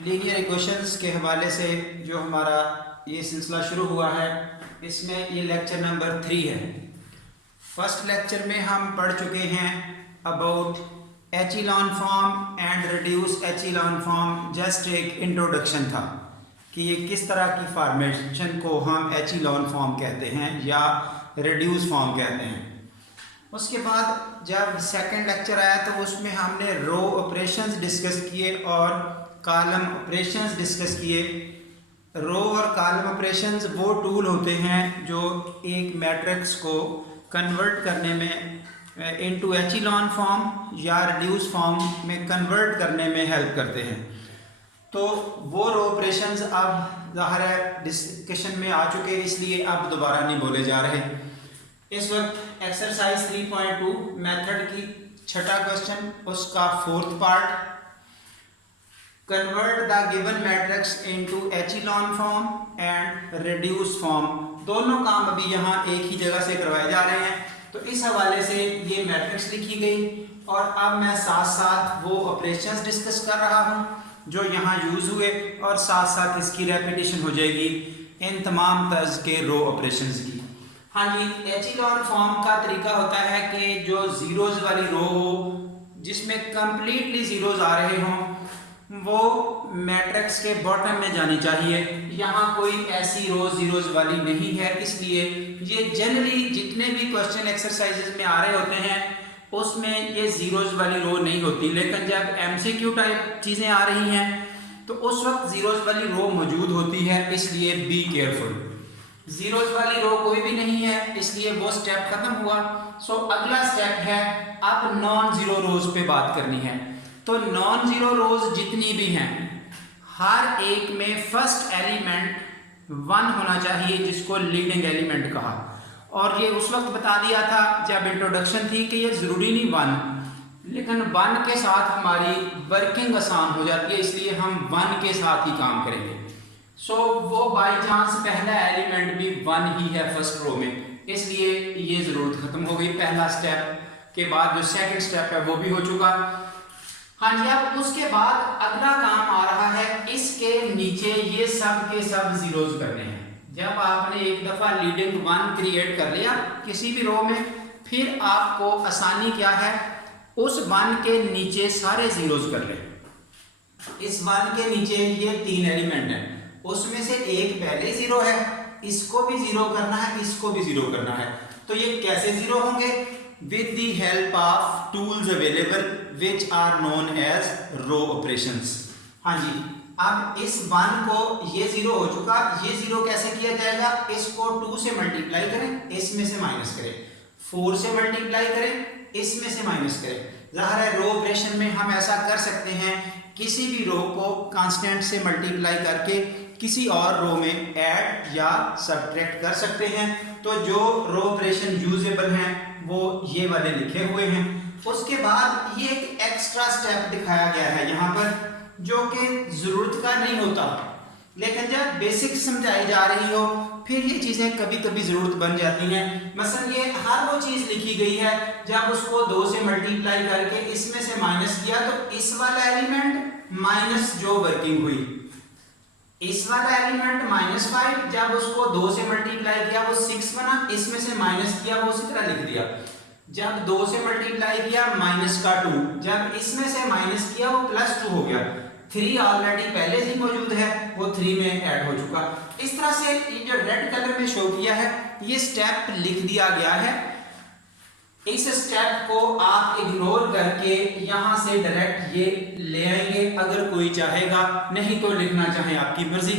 Linear equations के हवाले से जो हमारा ये सिलसिला शुरू हुआ है, इसमें ये लेक्चर नंबर 3 है। फर्स्ट लेक्चर में हम पढ़ चुके हैं about echelon form and reduce echelon form. Just एक इंट्रोडक्शन था कि ये किस तरह की फॉर्मेशन को हम एचिलॉन फॉर्म कहते हैं या रिड्यूस फॉर्म कहते हैं। उसके बाद जब सेकंड लेक्चर आया तो उसमें हमने रो ऑपरेशंस डिस्कस किए और कॉलम ऑपरेशंस डिस्कस किए। रो और कॉलम ऑपरेशंस वो टूल होते हैं जो एक मैट्रिक्स को कन्वर्ट करने में इनटू एचिलॉन फॉर्म या रिड्यूस फॉर्म में कन्वर्ट करने में हेल्प करते हैं। तो वो रो ऑपरेशंस अब ज़ाहिर है डिस्कशन में आ चुके, इसलिए अब दोबारा नहीं बोले जा रहे। इस वक्त एक्सरसाइज 3.2 मेथड की छठा क्वेश्चन, उसका fourth part, convert the given matrix into echelon form and reduce form. दोनों काम अभी यहाँ एक ही जगह से करवाए जा रहे हैं, तो इस हवाले से ये मैट्रिक्स लिखी गई और अब मैं साथ साथ वो ऑपरेशंस डिस्कस कर रहा हूँ जो यहाँ यूज हुए और साथ साथ इसकी रेपिटेशन हो जाएगी इन तमाम तर्ज के रो ऑपरेशंस की। हाँ जी, एचिलॉन फॉर्म का तरीका होता है कि जो जीरोज वाली रो हो जिसमें कंप्लीटली जीरोज आ रहे हों वो मैट्रिक्स के बॉटम में जानी चाहिए। यहाँ कोई ऐसी रो जीरोज वाली नहीं है, इसलिए ये जनरली जितने भी क्वेश्चन एक्सरसाइजेज में आ रहे होते हैं उसमें ये जीरोज वाली रो नहीं होती। लेकिन जब एमसीक्यू टाइप चीज़ें आ रही हैं तो उस वक्त जीरोज वाली रो मौजूद होती है, इसलिए बी केयरफुल। जीरोज वाली रो कोई भी नहीं है, इसलिए वो स्टेप खत्म हुआ। सो अगला स्टेप है अब नॉन जीरो रोज पे बात करनी है। तो नॉन जीरो रोज जितनी भी हैं हर एक में फर्स्ट एलिमेंट 1 होना चाहिए, जिसको लीडिंग एलिमेंट कहा। और ये उस वक्त बता दिया था जब इंट्रोडक्शन थी कि ये जरूरी नहीं 1, लेकिन 1 के साथ हमारी वर्किंग आसान हो जाती है, इसलिए हम 1 के साथ ही काम करेंगे। सो वो बाई चांस पहला एलिमेंट भी 1 ही है फर्स्ट रो में, इसलिए ये जरूरत खत्म हो गई। पहला स्टेप के बाद जो सेकंड स्टेप है वो भी हो चुका। हाँ जी, अब उसके बाद अगला काम आ रहा है इसके नीचे ये सब के सब जीरोज करने हैं। जब आपने एक दफा लीडिंग 1 क्रिएट कर लिया किसी भी रो में, फिर आपको आसानी क्या है, उस 1 के नीचे सारे जीरोज कर ले। इस 1 के नीचे ये 3 एलिमेंट हैं, उसमें से एक पहले जीरो है, इसको भी जीरो करना है, इसको भी जीरो करना है। तो ये कैसे जीरो होंगे? With the help of tools available which are known as row operations. हाँ जी, अब इस 1 को ये जीरो हो चुका, ये जीरो कैसे किया जाएगा? इसको 2 से मल्टीप्लाई करें, इसमें से माइनस करें, 4 से मल्टीप्लाई करें, इसमें से माइनस करें। ज़ाहिर है रो ऑपरेशन में हम ऐसा कर सकते हैं, किसी भी रो को कांस्टेंट से मल्टीप्लाई करके किसी और रो में ऐड या सब्ट्रैक्ट कर सकते हैं। तो जो रो ऑपरेशन यूजेबल हैं वो ये वाले लिखे हुए हैं। उसके बाद ये एक एक्स्ट्रा स्टेप दिखाया गया है यहाँ पर जो कि जरूरत का नहीं होता, लेकिन जब बेसिक समझाई जा रही हो फिर ये चीजें कभी कभी जरूरत बन जाती हैं। मसलन ये हर वो चीज लिखी गई है, जब उसको 2 से मल्टीप्लाई करके इसमें से माइनस किया तो इस वाला एलिमेंट माइनस जो वर्किंग हुई, इस वाला एलिमेंट -5, जब उसको 2 से मल्टीप्लाई किया वो 6 बना, इसमें से माइनस किया वो उसी तरह लिख दिया। जब 2 से मल्टीप्लाई किया -2, जब इसमें से माइनस किया वो +2 हो गया। 3 ऑलरेडी पहले ही मौजूद है, वो 3 में ऐड हो चुका। इस तरह से ये जो रेड कलर में शो किया है ये स्टेप लिख दिया गया है। इस स्टेप को आप इग्नोर करके यहाँ से डायरेक्ट ये ले आएंगे अगर कोई चाहेगा, नहीं तो लिखना चाहे आपकी मर्जी।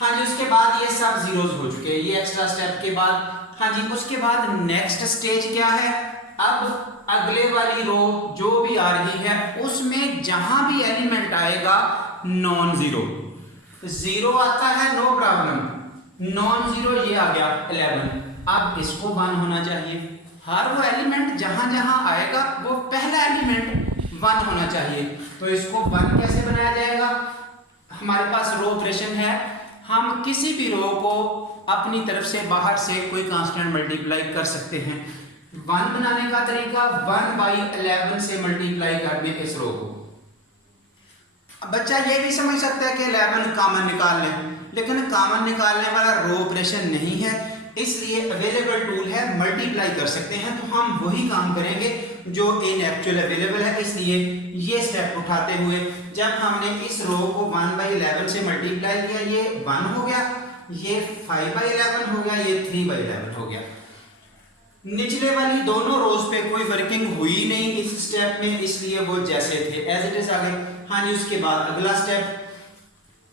हाँ जी, उसके बाद ये सब जीरोज हो चुके हैं ये एक्स्ट्रा स्टेप के बाद। हाँ जी, उसके बाद नेक्स्ट स्टेज क्या है? अब अगले वाली रो जो भी आ रही है उसमें जहां भी एलिमेंट आएगा नॉन जीरो, जीरो आता है नो प्रॉब्लम, नॉन जीरो ये आ गया 11, अब इसको 1 होना चाहिए। हर वो एलिमेंट जहां जहां आएगा वो पहला एलिमेंट 1 होना चाहिए। तो इसको 1 कैसे बनाया जाएगा? हमारे पास रो ऑपरेशन है, हम किसी भी रो को अपनी तरफ से बाहर से कोई कांस्टेंट मल्टीप्लाई कर सकते हैं। 1 बनाने का तरीका 1/11 से मल्टीप्लाई करने इस रो को। बच्चा ये भी समझ सकता है कि 11 कॉमन निकाल लें, लेकिन कॉमन निकालने वाला रो ऑपरेशन नहीं है, इसलिए अवेलेबल टूल है मल्टीप्लाई कर सकते हैं। तो हम वही काम करेंगे जो इन एक्चुअल अवेलेबल है। इसलिए ये स्टेप उठाते हुए जब हमने इस रो को 1/11 से मल्टीप्लाई किया, ये 1 हो गया, ये 5/11 हो गया, ये 3/11 हो गया। निचले वाली दोनों रोज पे कोई वर्किंग हुई नहीं इस स्टेप में, इसलिए वो जैसे थे एज इट इज आ गए। हाँ जी, उसके बाद अगला स्टेप,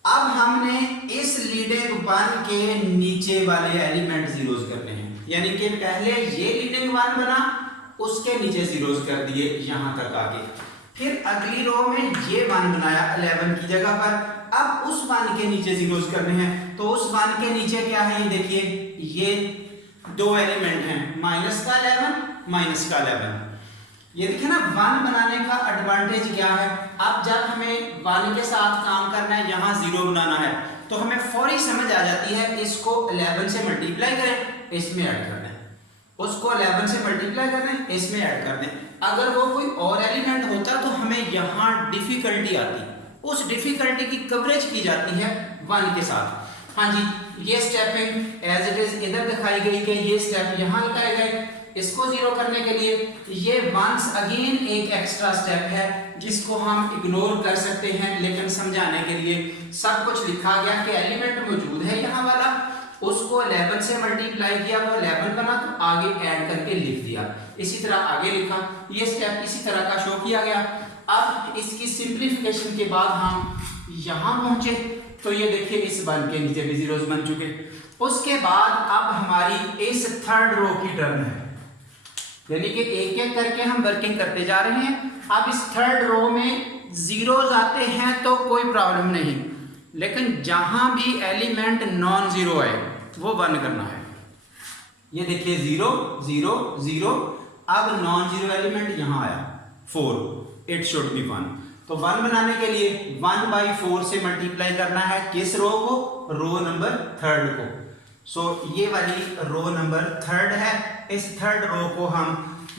अब हमने इस लीडिंग 1 के नीचे वाले एलिमेंट जीरोस करने हैं, यानी कि पहले ये लीडिंग 1 बना, उसके नीचे जीरोस कर दिए यहां तक आगे। फिर अगली रो में ये 1 बनाया 11 की जगह पर, अब उस 1 के नीचे जीरोस करने हैं। तो उस 1 के नीचे क्या है, ये देखिए, ये दो एलिमेंट हैं, माइनस का 11, माइनस का 11। ये देखिए ना, 1 बनाने का एडवांटेज क्या है, अब जब हमें 1 के साथ काम करना है, यहाँ 0 बनाना है, तो हमें फौरी समझ आ जाती है, इसको 11 से मल्टीप्लाई करें, इसमें ऐड कर दें, उसको 11 से मल्टीप्लाई कर दें, इसमें ऐड कर दें। अगर वो कोई और एलिमेंट होता तो हमें यहाँ डिफिकल्टी आती, उस डिफिकल्टी की कवरेज की जाती है 1 के साथ। हाँ जी, ये स्टेपिंग एज इट इज इधर दिखाई गई कि ये स्टेप यहाँ लगाए गए इसको 0 करने के लिए। ये वंस अगेन एक एक्स्ट्रा स्टेप है जिसको हम इग्नोर कर सकते हैं, लेकिन समझाने के लिए सब कुछ लिखा गया कि एलिमेंट मौजूद है यहाँ वाला, उसको 11 से मल्टीप्लाई किया, वो 11 बना, तो आगे ऐड करके लिख दिया, इसी तरह आगे लिखा, ये स्टेप इसी तरह का शो किया गया। अब इसकी सिंप्लीफिकेशन के बाद हम यहाँ पहुंचे, तो ये देखिए इस 1 के नीचे भी जीरोस बन चुके। उसके बाद अब हमारी इस थर्ड रो की टर्न है, यानी कि एक एक करके हम वर्किंग करते जा रहे हैं। अब इस थर्ड रो में जीरोस आते हैं तो कोई प्रॉब्लम नहीं, लेकिन जहां भी एलिमेंट नॉन जीरो है वो 1 करना है। ये देखिए 0 0 0, अब नॉन जीरो एलिमेंट यहां आया 4, इट शुड बी 1। तो 1 बनाने के लिए 1/4 से मल्टीप्लाई करना है, किस रो को, रो नंबर 3 को। सो ये वाली रो नंबर 3 है, इस थर्ड रो को हम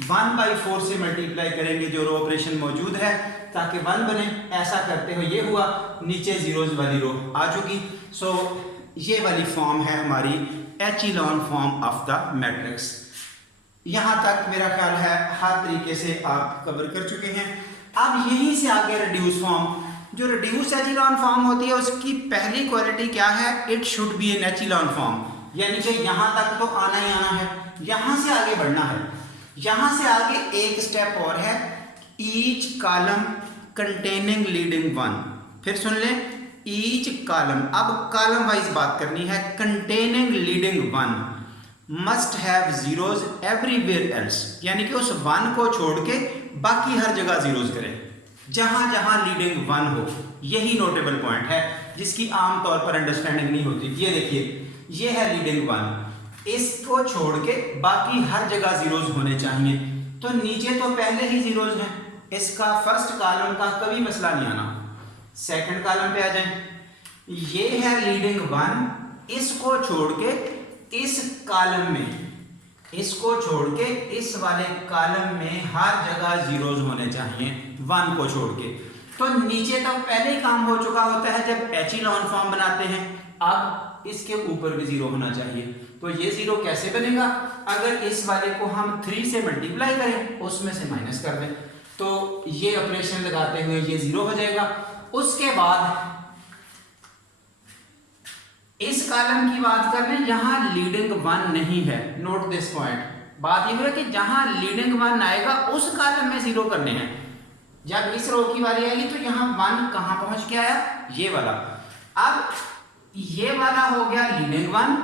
1/4 से मल्टीप्लाई करेंगे जो रो ऑपरेशन मौजूद है, ताकि 1 बने। ऐसा करते हुए ये हुआ, नीचे जीरोस वाली रो आ चुकी। सो ये वाली फॉर्म है हमारी एचिलॉन फॉर्म ऑफ द मैट्रिक्स। यहां तक मेरा ख्याल है हर तरीके से आप कवर कर चुके हैं। अब यहीं से आगे रिड्यूस फॉर्म, जो रिड्यूस एचिलॉन फॉर्म होती है उसकी पहली क्वालिटी क्या है, it should be an echelon form, यानी कि यहां तक तो आना ही आना है, यहां से आगे बढ़ना है। यहां से आगे एक स्टेप और है, ईच कॉलम कंटेनिंग लीडिंग 1। फिर सुन लें, ईच कॉलम, अब कॉलम वाइज बात करनी है, containing leading 1 must have zeros everywhere else, यानी कि उस 1 को छोड़ के बाकी हर जगह जीरोस करें, जहां जहां लीडिंग 1 हो। यही नोटेबल पॉइंट है जिसकी आमतौर पर अंडरस्टैंडिंग नहीं होती। ये देखिए, ये है लीडिंग 1, इसको छोड़ के बाकी हर जगह जीरोस होने चाहिए। तो नीचे तो पहले ही जीरोस हैं, इसका फर्स्ट कॉलम का कभी मसला नहीं आना। सेकंड कॉलम पे आ जाए, ये है लीडिंग 1, इसको छोड़ के इस कॉलम में, इसको छोड़ के इस वाले कॉलम में हर जगह जीरोस होने चाहिए 1 को छोड़ के। तो नीचे तो पहले ही काम हो चुका होता है जब एचिलॉन फॉर्म बनाते हैं, अब इसके ऊपर भी 0 होना चाहिए। तो ये 0 कैसे बनेगा, अगर इस वाले को हम 3 से मल्टीप्लाई करें, उसमें से माइनस कर दें, तो ये ऑपरेशन लगाते हुए ये 0 हो जाएगा। उसके बाद इस कॉलम की बात कर लें, जहां लीडिंग 1 नहीं है, नोट दिस पॉइंट, बात यह है कि जहां लीडिंग 1 आएगा उस कॉलम में 0 करने हैं। जब इस रो की बारी आएगी तो यहाँ 1 कहां पहुंच के आया, ये वाला। अब ये वाला हो गया लीडिंग 1,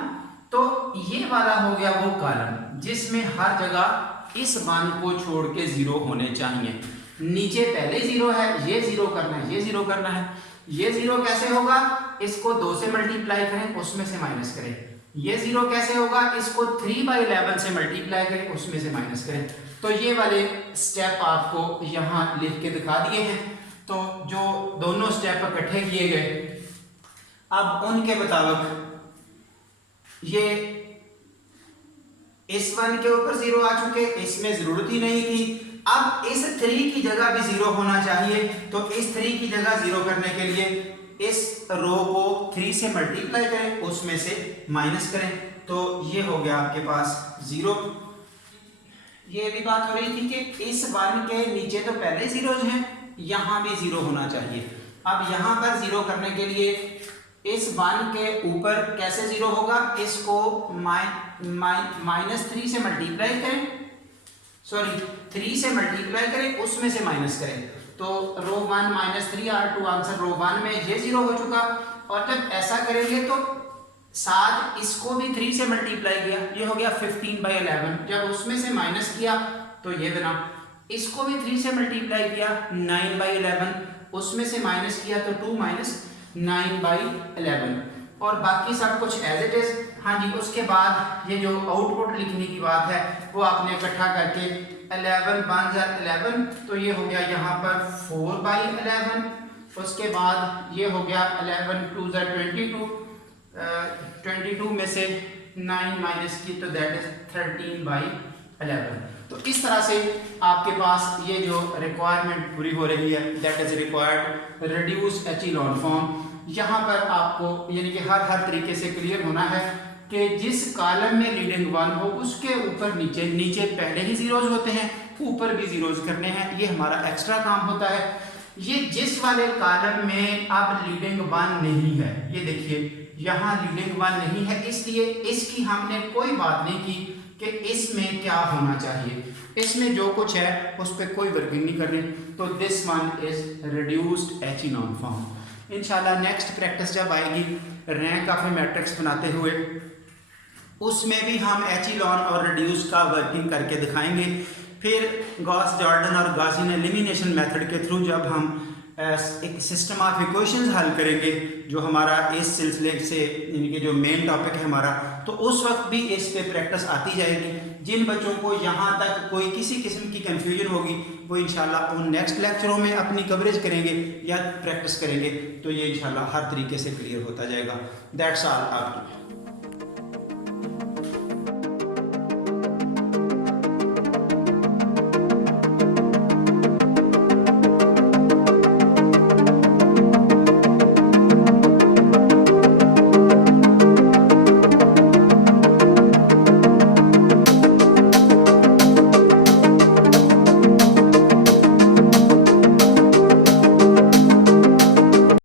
तो ये वाला हो गया वो कॉलम जिसमें हर जगह इस 1 को छोड़ के 0 होने चाहिए। नीचे पहले 0 है, ये 0 करना है, ये 0 करना है। ये 0 कैसे होगा, इसको 2 से मल्टीप्लाई करें, उसमें से माइनस करें। ये 0 कैसे होगा, इसको 3/11 से मल्टीप्लाई करें, उसमें से माइनस करें। तो ये वाले स्टेप आपको यहाँ लिख के दिखा दिए हैं। तो जो दोनों स्टेप इकट्ठे किए गए, अब उनके मुताबिक ये इस 1 के ऊपर 0 आ चुके, इसमें जरूरत ही नहीं थी। अब इस 3 की जगह भी 0 होना चाहिए, तो इस 3 की जगह 0 करने के लिए इस रो को 3 से मल्टीप्लाई करें, उसमें से माइनस करें, तो ये हो गया आपके पास 0। ये भी बात हो रही थी कि इस 1 के नीचे तो पहले जीरोज हैं, यहाँ भी 0 होना चाहिए। अब यहाँ पर 0 करने के लिए इस 1 के ऊपर कैसे 0 होगा, इसको -3 से मल्टीप्लाई करें, सॉरी 3 से मल्टीप्लाई करें, उसमें से माइनस करें, तो रो 1 -3 R2 आंसर रो 1 में ये 0 हो चुका। और जब ऐसा करेंगे तो साथ इसको भी 3 से मल्टीप्लाई किया, ये हो गया 15/11, जब उसमें से माइनस किया तो ये बना, इसको भी 3 से मल्टीप्लाई किया 9/11, उसमें से माइनस किया तो 2 - 9/11, और बाकी सब कुछ एज इट इज। हाँ जी, उसके बाद ये जो आउटपुट लिखने की बात है वो आपने इकट्ठा करके 11 1 जा 11, तो ये हो गया यहाँ पर 4/11, उसके बाद ये हो गया 11 2 जा 22, 22 में से 9 माइनस की तो दैट इज 13/11। तो इस तरह से आपके पास ये जो रिक्वायरमेंट पूरी हो रही है, that is required reduce echelon form. यहाँ पर आपको यानी कि हर तरीके से क्लियर होना है कि जिस कॉलम में लीडिंग 1 हो उसके ऊपर नीचे पहले ही जीरोज होते हैं, ऊपर भी जीरोज करने हैं, ये हमारा एक्स्ट्रा काम होता है। ये जिस वाले कॉलम में अब लीडिंग 1 नहीं है, ये देखिए यहाँ लीडिंग 1 नहीं है, इसलिए इसकी हमने कोई बात नहीं की कि इसमें क्या होना चाहिए, इसमें जो कुछ है उस पर कोई वर्किंग नहीं करनी, तो this one is reduced echelon form. इंशाल्लाह नेक्स्ट प्रैक्टिस जब आएगी रैंक ऑफ ए मैट्रिक्स बनाते हुए, उसमें भी हम एचिलॉन और रिड्यूस का वर्किंग करके दिखाएंगे। फिर गॉस जॉर्डन और गॉसियन एलिमिनेशन मेथड के थ्रू जब हम एक सिस्टम ऑफ इक्वेशंस हल करेंगे, जो हमारा इस सिलसिले से यानी कि जो मेन टॉपिक है हमारा, तो उस वक्त भी इस पे प्रैक्टिस आती जाएगी। जिन बच्चों को यहाँ तक कोई किसी किस्म की कंफ्यूजन होगी वो इंशाल्लाह उन नेक्स्ट लेक्चरों में अपनी कवरेज करेंगे या प्रैक्टिस करेंगे, तो ये इंशाल्लाह हर तरीके से क्लियर होता जाएगा। That's all.